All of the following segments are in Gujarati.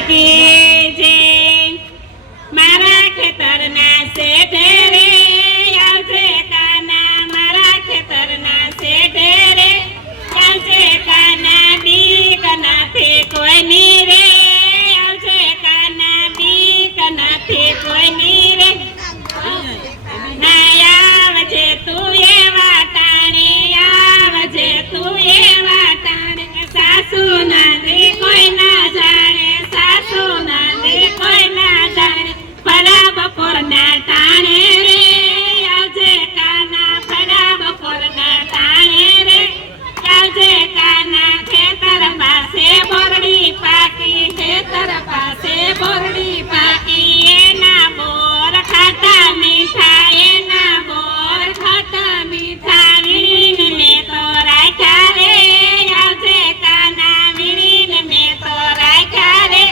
की जय। मारा खेतरना सेठे रे आवजे काना, मारा खेतरना सेठे रे आवजे काना, बीक नाथी कोईनी रे आवजे काना, बीक नाथी कोईनी रे। ना आवजे तू एवा टाणे, आवजे तू एवा टाणे, सासू नानी कोई ना जाने, सासू नानी कोई ना जाने, फरा बपोर ना टाणे रे आवजे काना, फरा बपोर ना टाणे रे आवजे काना। खेतर पासे बोरडी पाकी, खेतर पासे बोरडी पाकी, एना बोर खाटा मीठा, एना बोर खाटा मीठा, वीणीन में तो राख्या रे आवजे काना, वीणीन में तो राख्या रे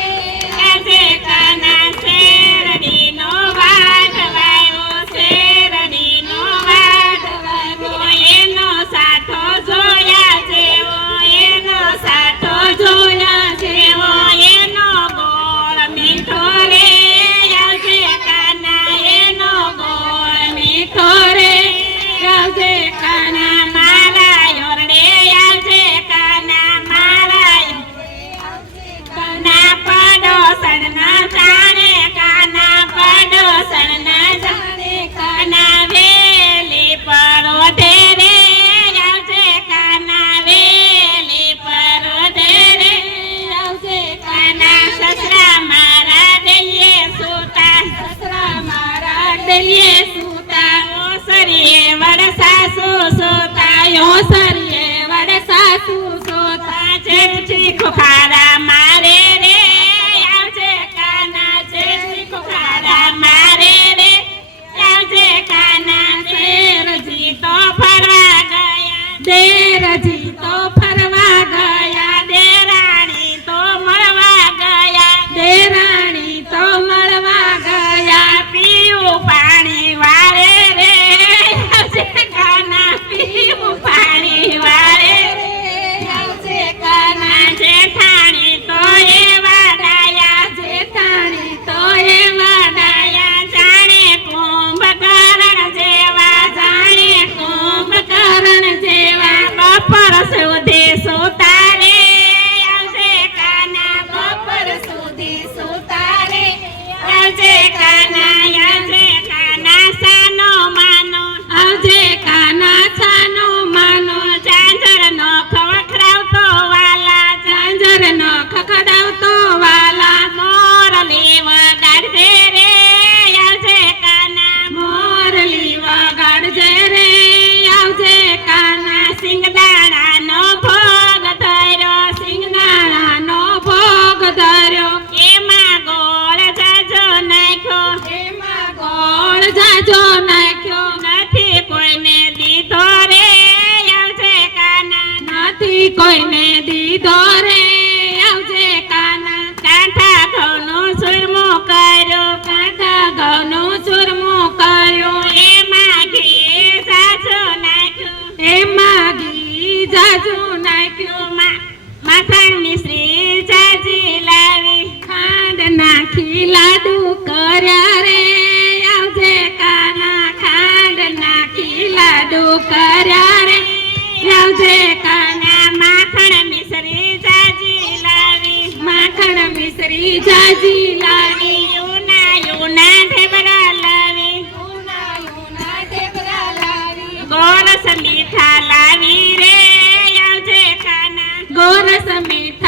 आवजे काना। शेरडीनो वाट वायो, शेरडीनो वाट वायो, एनो साठो जोया जेवो, एनो साठो जोया जेवो, एनो गोळ मीठो रे आवजे काना, एनो गोळ मीठो रे आवजे काना। मारा योरडे आवजे काना, मारा काना, પડોસણ ના જાણે કાના, પડોસણ ના જાણે કાના, વેલી પરોઢે રે આવજે કાના, વેલી પરોઢે રે આવજે કાના। સસરા મારા ડેલીએ સૂતા, સસરા મારા ડેલીએ સૂતા, ઓસરીએ વડ સાસુ સૂતા, ઓસરીએ વડ સાસુ સૂતા, જેઠી ખોખારા મારે રે આવજે કાના, જેઠી ખોખારા મારે રે આવજે કાના। દેરજી તો ફરવા ગયા, દેરજી તો ફરવા ગયા, દેરાણી તો મળવા ગયા, દેરાણી તો મળવા ગયા, પીવું પાણી વાળે રે આવજે કાના, પીવું પાણી વાળે રે આવજે કાના। જેઠાણી તો એવા ડાયા, જેઠાણી તો એવા ડાયા, જાણે કુંભકરણ જેવા, જાણે કુંભકરણ જેવા, બપોર સુધી સુતારે આવજે કાના, બપોર સુધી સુતારે આવજે કાના। આવજે કાના સાનો માનો, આવજે કાના સાનો માનો, ઝાંઝરનો ખવખરાવતો વાલા, ઝાંઝરનો ખખડાવતો વાલા, મોરલી વગાડજે રે આવજે કાના, મોરલી વગાડજે રે આવજે કાના। સિંગદાણાનો ભોગ ધર્યો, સિંગદાણાનો ભોગ ધર્યો, એમાં ગોળ જાજો નાખ્યો, એમાં ગોળ જાજો નાખ્યો, નથી કોઈને દીધો રે આવજે કાના, નથી કોઈને દીધો રે આવજે કાના। કાંઠા ઘઉંનો ચૂરમો કર્યો, કાંઠા ઘઉંનો ચૂરમો કર્યો, એમાં ઘી જાજો નાખ્યો, એમાં ઘી જાજો નાખ્યો, માખણ મિશ્રી જાજી લાવી, ખાંડ નાખી લાડુ કર્યા રે આવજે કાના, ખાંડ નાખી લાડુ કર્યા રે આવજે કાના। માખણ મિશ્રી જાજી લાવી, માખણ મિશ્રી જાજી લાવી, યુના યુના ઢેબરા લાવી, યુના યુના ઢેબરા લાવી, ગોરસ મીઠા લાવી રે આવજે કાના, ગોરસ મીઠા